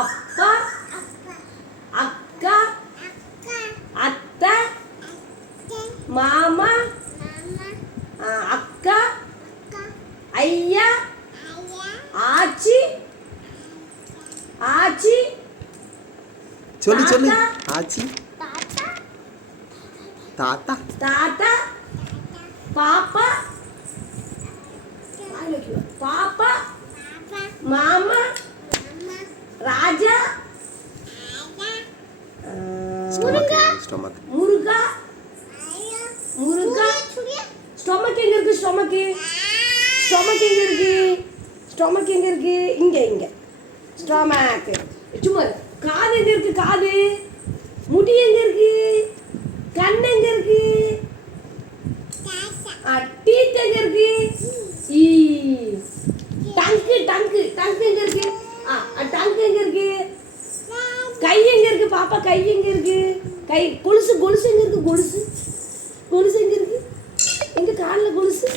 அப்பா, அக்கா, அத்தை, மாமா, அக்கா, ஐயா, ஆச்சி, ஆச்சி, சொல்லு சொல்லு. ஆச்சி, தாத்தா, தாத்தா, பாப்பா, பாப்பா, மாமா, ராஜா, ஸ்டொமக், முருகா, முருகா. ஸ்டொமக் எங்க இருக்கு? ஸ்டொமக் ஸ்டொமக் எங்க இருக்கு? ஸ்டொமக் எங்க இருக்கு? இங்க இங்க ஸ்டொமக். சும்மா காது எங்க இருக்கு? காது. முடி எங்க இருக்கு? கண் எங்க இருக்கு? டீத் எங்க இருக்கு? ஈ. டங்கு டங்கு டங்கு எங்க இருக்கு? டங்கு எங்க இருக்கு? கை எங்க இருக்கு? பாப்பா கை எங்க இருக்கு? கை. கொலுசு கொலுசு எங்க இருக்கு? கொலுசு கொலுசு எங்க இருக்கு? எங்க காலில் கொலுசு.